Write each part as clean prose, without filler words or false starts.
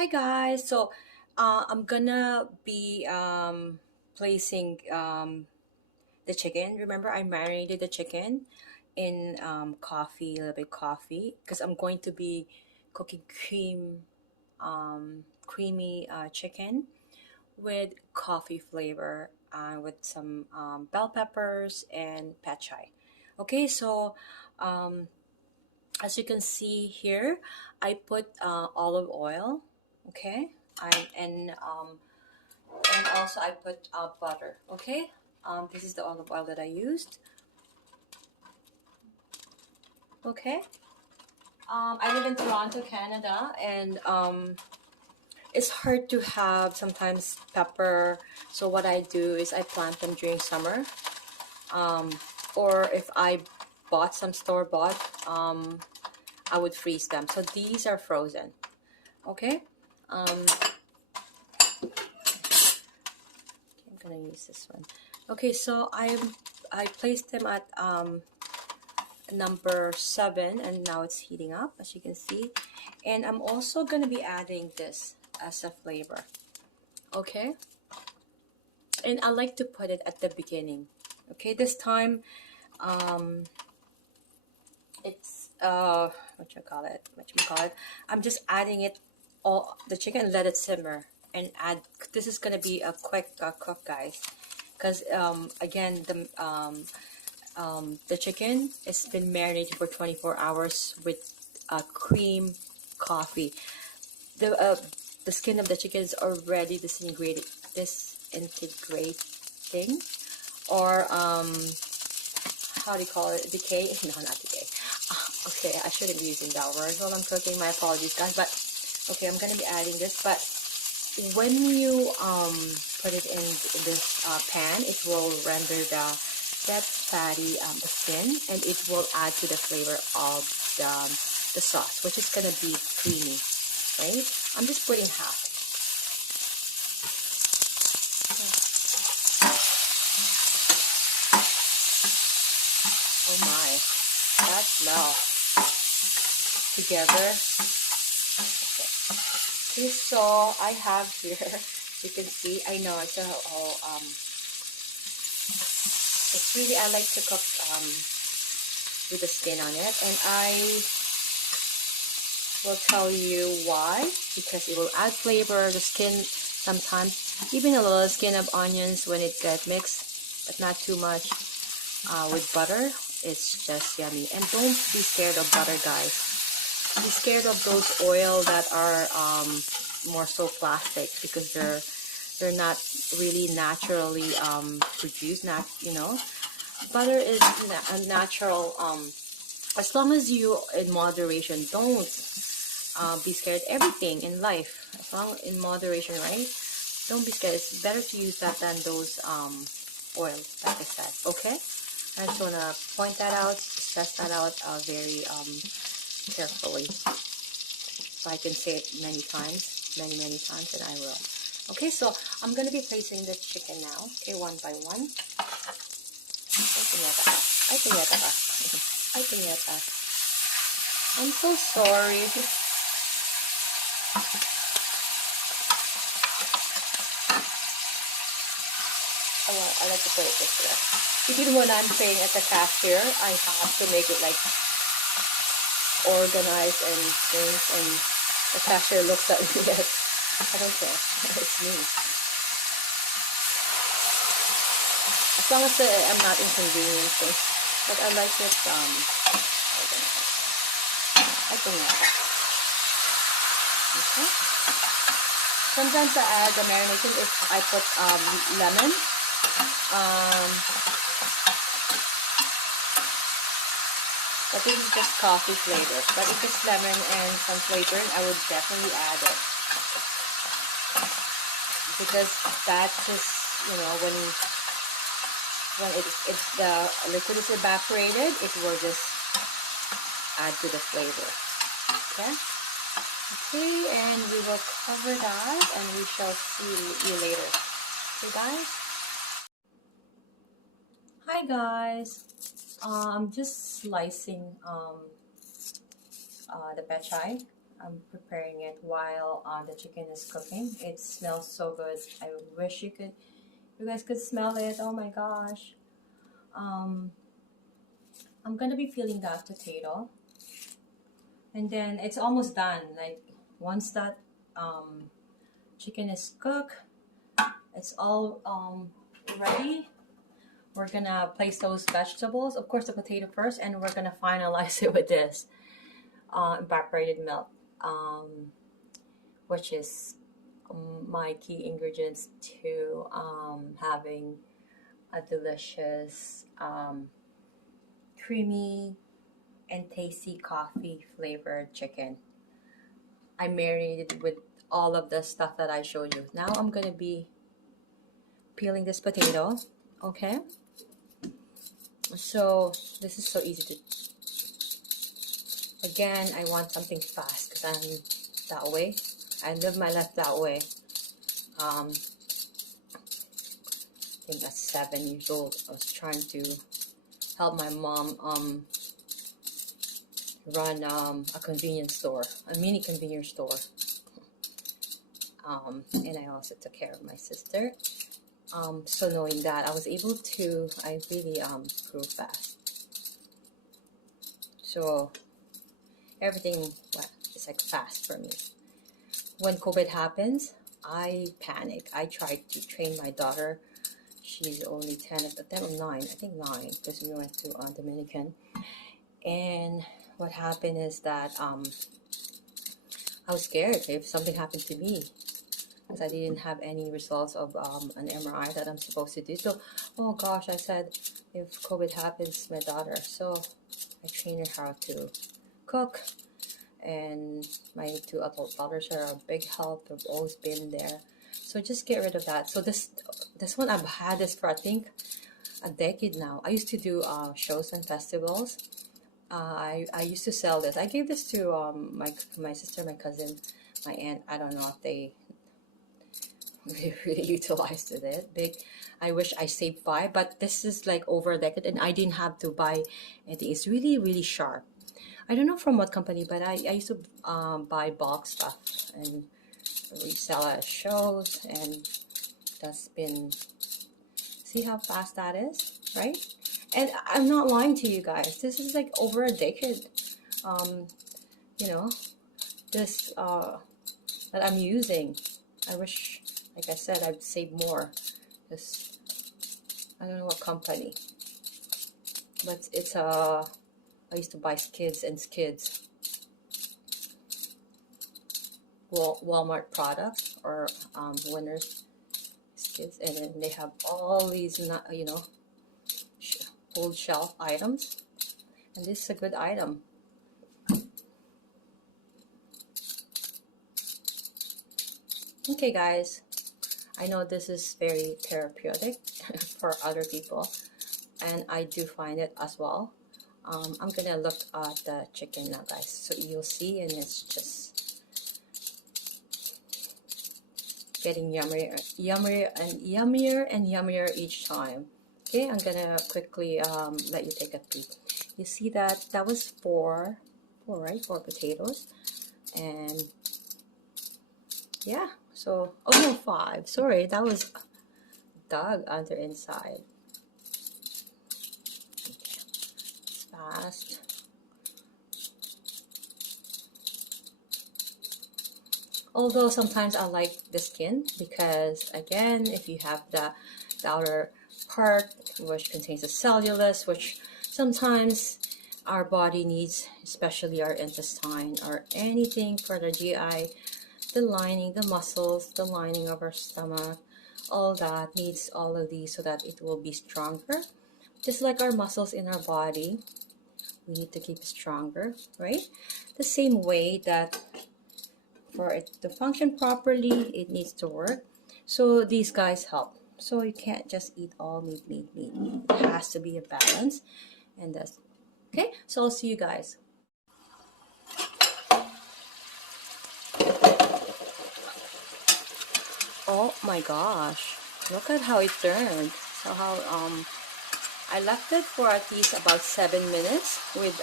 Hi guys. I'm gonna be placing the chicken. Remember, I marinated the chicken in coffee, a little bit coffee, because I'm going to be cooking creamy chicken with coffee flavor, with some bell peppers and pad chai. Okay, um, as you can see here, I put olive oil. Okay, I and also I put butter. Okay, this is the olive oil that I used. Okay, I live in Toronto, Canada, and it's hard to have sometimes pepper. So what I do is I plant them during summer, um, or if I bought some store bought, I would freeze them. So these are frozen. Okay. Um, I'm gonna use this one. Okay, so I placed them at number 7, and now it's heating up, as you can see. And I'm also gonna be adding this as a flavor. Okay, and I like to put it at the beginning. Okay, this time it's what you call it. I'm just adding it all the chicken and let it simmer and add. This is gonna be a quick cook, guys, because again the chicken has been marinated for 24 hours with cream coffee. The uh, the skin of the chicken is already disintegrating, or how do you call it? Decay? No, not decay. Okay, I shouldn't be using that word while I'm cooking. My apologies, guys. But okay, I'm gonna be adding this. But when you put it in this pan, it will render that fatty the skin, and it will add to the flavor of the sauce, which is gonna be creamy, right? I'm just putting half. Oh my, that smell together. Okay, so I have here, you can see, I know it's all, it's really, I like to cook with the skin on it, and I will tell you why, because it will add flavor. The skin, sometimes even a little skin of onions when it gets mixed, but not too much, with butter, it's just yummy. And don't be scared of butter, guys. Be scared of those oil that are more so plastic, because they're not really naturally produced. Butter is a natural. As long as you in moderation, don't be scared. Everything in life, as long in moderation, right? Don't be scared. It's better to use that than those oils, like I said. Okay, I just wanna point that out, stress that out very carefully, so I can say it many times, many times, and I will. Okay, so I'm gonna be placing the chicken now. Okay, one by one. Ay, punyeta ka. Ay, punyeta. I'm so sorry. I like to put it this way. Even when I'm paying at the cashier, I have to make it like organized and things, and the cashier looks at me like, I don't care. It's me. As long as I'm not inconveniencing. But I like it, I think that. Okay. Sometimes I add the marination if I put lemon. But this is just coffee flavor. But if it's lemon and some flavoring, I would definitely add it. Because that just, when the liquid is evaporated, it will just add to the flavor. Okay? Okay, and we will cover that, and we shall see you later. Okay, guys? Hi, guys. I'm just slicing the pad chai. I'm preparing it while the chicken is cooking. It smells so good. I wish you guys could smell it. Oh my gosh. I'm gonna be peeling that potato, and then it's almost done. Like once that chicken is cooked, it's all ready. We're gonna place those vegetables, of course the potato first, and we're gonna finalize it with this evaporated milk, which is my key ingredients to having a delicious creamy and tasty coffee flavored chicken. I marinated with all of the stuff that I showed you. Now I'm gonna be peeling this potato. Okay, so this is so easy to, again, I want something fast because I'm that way. I live my life that way. I think at 7 years old, I was trying to help my mom run a convenience store, a mini convenience store. And I also took care of my sister. So knowing that, I was able to, I really grew fast. So everything is like fast for me. When COVID happens, I panic. I tried to train my daughter. She's only 10 at the time, or 9, I think 9, because we went to Dominican. And what happened is that I was scared if something happened to me, because I didn't have any results of an MRI that I'm supposed to do. So, oh gosh, I said, if COVID happens, my daughter. So I trained her how to cook, and my 2 adult daughters are a big help. They've always been there. So just get rid of that. So this one, I've had this for I think a decade now. I used to do shows and festivals. I used to sell this. I gave this to my sister, my cousin, my aunt. I don't know if they really utilized it big. I wish I saved 5, but this is like over a decade, and I didn't have to buy anything. It's really, really sharp. I don't know from what company, but I used to buy bulk stuff and resell at shows, and that's been, see how fast that is, right? And I'm not lying to you guys. This is like over a decade. You know, this that I'm using. I wish, like I said, I'd save more. This, I don't know what company, but it's I used to buy Skids and Skids, Walmart products, or Winners Skids, and then they have all these, you know, old shelf items, and this is a good item. Okay guys, I know this is very therapeutic for other people, and I do find it as well. I'm gonna look at the chicken now guys, so you'll see, and it's just getting yummier and yummier each time. Okay, I'm gonna quickly let you take a peek. You see that was four potatoes, and yeah, so, oh no, 5, sorry, that was dug on the inside. Okay. It's fast. Although sometimes I like the skin, because again, if you have the outer part which contains the cellulose, which sometimes our body needs, especially our intestine or anything for the GI, the lining, the muscles, the lining of our stomach, all that needs all of these so that it will be stronger. Just like our muscles in our body, we need to keep it stronger, right? The same way that for it to function properly, it needs to work. So these guys help. So you can't just eat all meat. It has to be a balance, and that's okay. So I'll see you guys. Oh my gosh, look at how it turned. So how I left it for at least about 7 minutes with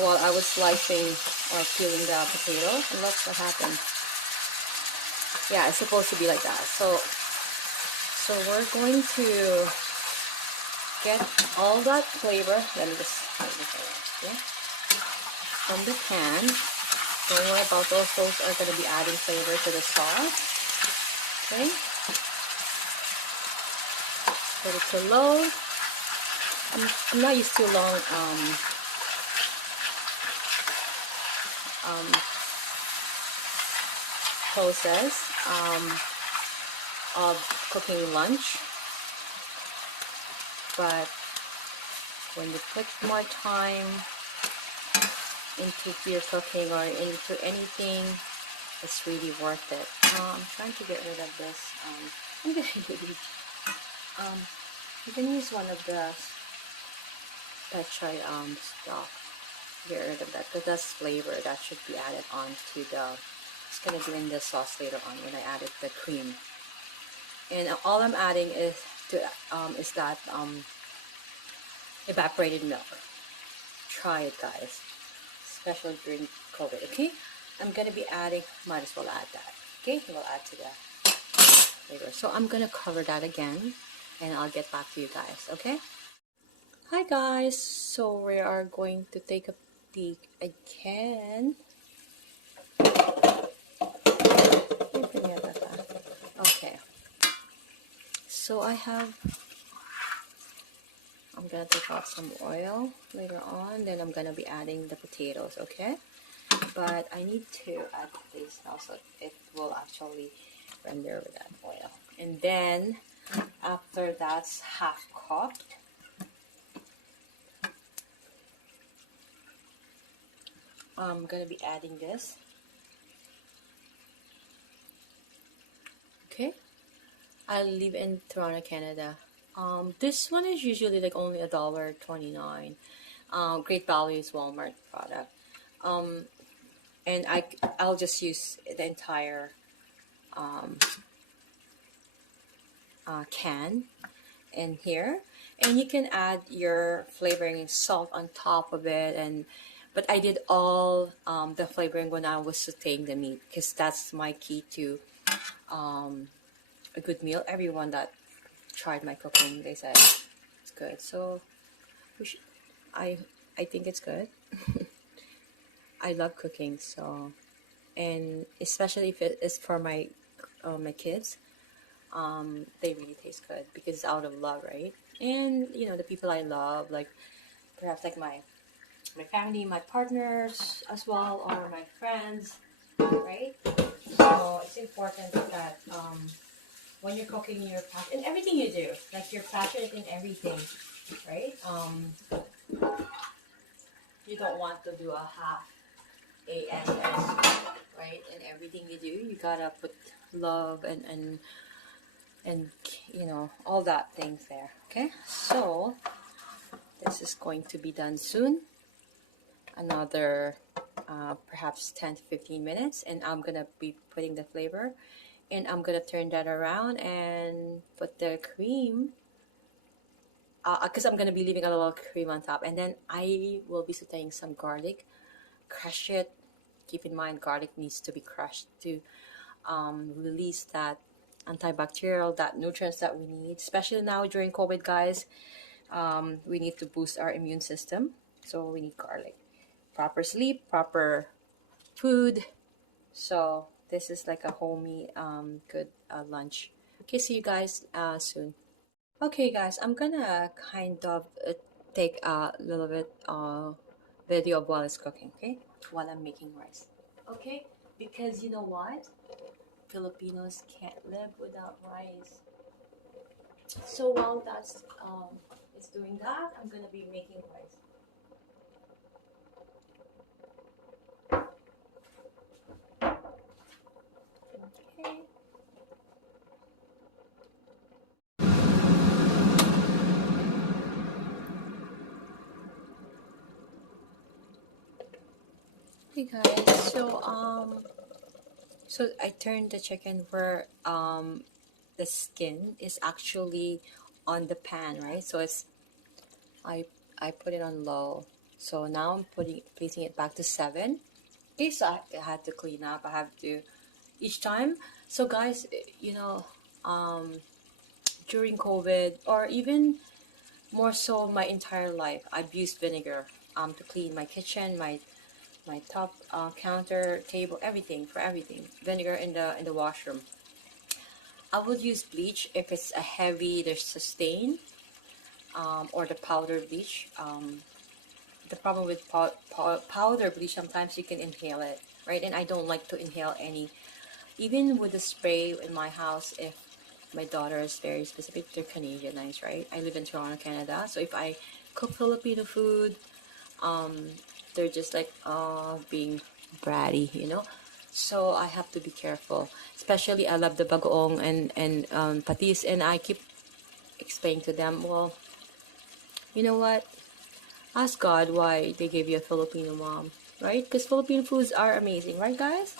while I was slicing or peeling the potato, and look what happened. Yeah, it's supposed to be like that. So we're going to get all that flavor. Let me just okay, from the pan. Don't worry about those. Those are going to be adding flavor to the sauce. Okay. Put it to low. I'm not used to long process of cooking lunch, but when you put more time into your cooking or into anything, it's really worth it. I'm trying to get rid of this. I'm gonna use you can use one of the petri stock. Get rid of that because that's flavor that should be added on to the. It's gonna be in the sauce later on when I added the cream. And all I'm adding is that evaporated milk. Try it, guys, especially during COVID. Okay, I'm gonna be adding. Might as well add that. Okay, we'll add to the flavor. So I'm gonna cover that again, and I'll get back to you guys. Okay. Hi guys. So we are going to take a peek again. Okay. So I'm gonna take out some oil later on, then I'm gonna be adding the potatoes, okay? But I need to add this now so it will actually render with that oil. And then after that's half cooked, I'm gonna be adding this. Okay, I live in Toronto, Canada. This one is usually like only $1.29. Great Value is Walmart product. And I'll just use the entire can in here, and you can add your flavoring salt on top of it. But I did all the flavoring when I was sauteing the meat because that's my key to a good meal. Everyone that tried my cooking, they said it's good. So I think it's good. I love cooking, so, and especially if it is for my kids, they really taste good because it's out of love, right? And you know, the people I love, like perhaps like my family, my partners as well, or my friends, right? So it's important that when you're cooking, you're passionate in everything you do. Like you're passionate in everything, right? You don't want to do a half ASS, right? In everything you do, you gotta put love and you know, all that things there. Okay, so this is going to be done soon. Another perhaps 10 to 15 minutes, and I'm gonna be putting the flavor, and I'm gonna turn that around and put the cream because I'm gonna be leaving a little cream on top, and then I will be sauteing some garlic. Crush it. Keep in mind, garlic needs to be crushed to release that antibacterial, that nutrients that we need, especially now during COVID, guys. We need to boost our immune system, so we need garlic. Proper sleep, proper food. So this is like a homey, good lunch. Okay, see you guys soon. Okay, guys, I'm gonna kind of take a little bit video of while it's cooking. Okay, while I'm making rice. Okay, because you know what? Filipinos can't live without rice. So while that's it's doing that, I'm gonna be making rice. Okay. Hey guys, so I turned the chicken where the skin is actually on the pan, right? So it's I put it on low So now I'm placing it back to 7. Okay, so I had to clean up. I have to each time. So guys, you know, during COVID, or even more so my entire life, I've used vinegar to clean my kitchen, my top counter, table, everything, for everything. Vinegar in the washroom. I would use bleach if it's a heavy, there's a stain, or the powder bleach. The problem with powder bleach, sometimes you can inhale it, right? And I don't like to inhale any, even with the spray in my house. If my daughter is very specific, they're Canadianized, right? I live in Toronto, Canada. So if I cook Filipino food, they're just like being bratty, you know. So I have to be careful. Especially I love the bagoong and patis, and I keep explaining to them, well, you know what? Ask God why they gave you a Filipino mom, right? Because Filipino foods are amazing, right, guys?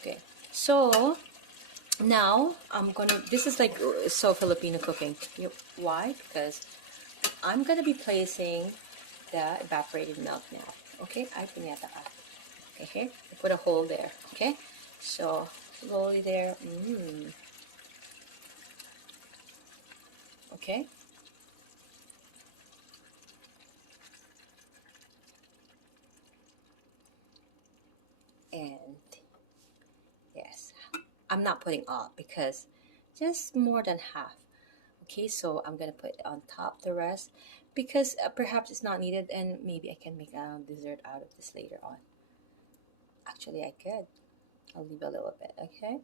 Okay, so now I'm gonna. This is like so Filipino cooking. Why? Because I'm gonna be placing the evaporated milk now. Okay, I pinata ka. Okay, I put a hole there. Okay, so slowly there. Okay. And yes, I'm not putting all because just more than half. Okay, so I'm gonna put on top the rest because perhaps it's not needed, and maybe I can make a dessert out of this later on. Actually, I could. I'll leave a little bit. Okay.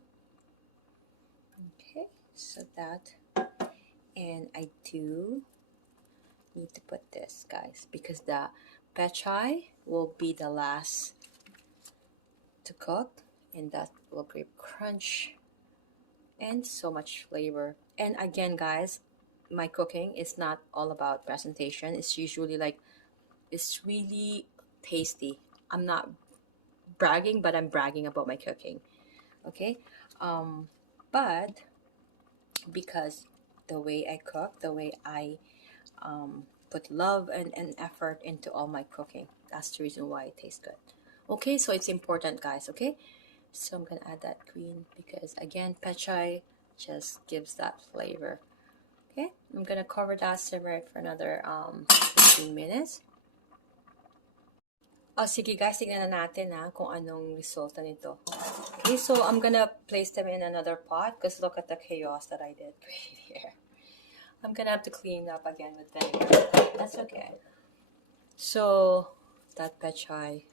Okay, so that, and I do need to put this, guys, because the pechay will be the last to cook, and that will give crunch and so much flavor. And again, guys, my cooking is not all about presentation. It's usually like, it's really tasty. I'm not bragging, but I'm bragging about my cooking. Okay, but because the way I cook, the way I put love and effort into all my cooking, that's the reason why it tastes good. Okay, so it's important, guys. Okay, so I'm gonna add that green because again, pechay just gives that flavor. Okay, I'm gonna cover that, simmer it for another 15 minutes. Oh, sige guys, tignan na natin kung anong resulta nito. Okay, so I'm gonna place them in another pot because look at the chaos that I did right here. I'm gonna have to clean up again with vinegar. That's okay. So that pechay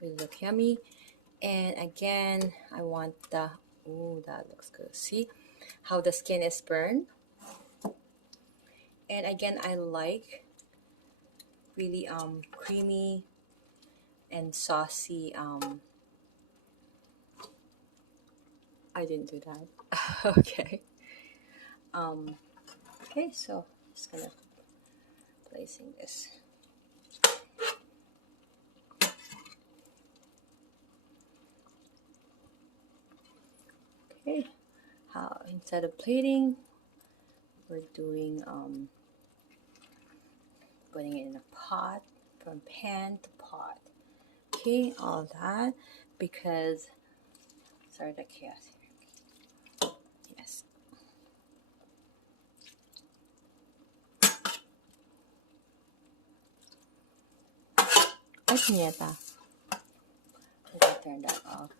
will look yummy. And again, I want the, oh, that looks good. See how the skin is burned? And again, I like really creamy and saucy. I didn't do that. Okay. Okay, so just gonna placing this. Okay, how instead of plating, we're doing putting it in a pot, from pan to pot. Okay, all that because sorry the chaos here. Yes. Ay, punyeta. I'm gonna turn that off.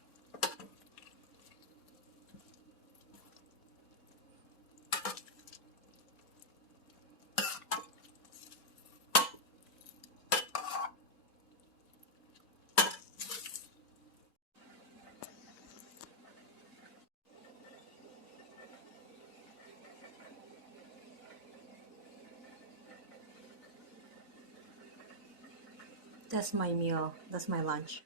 That's my meal. That's my lunch.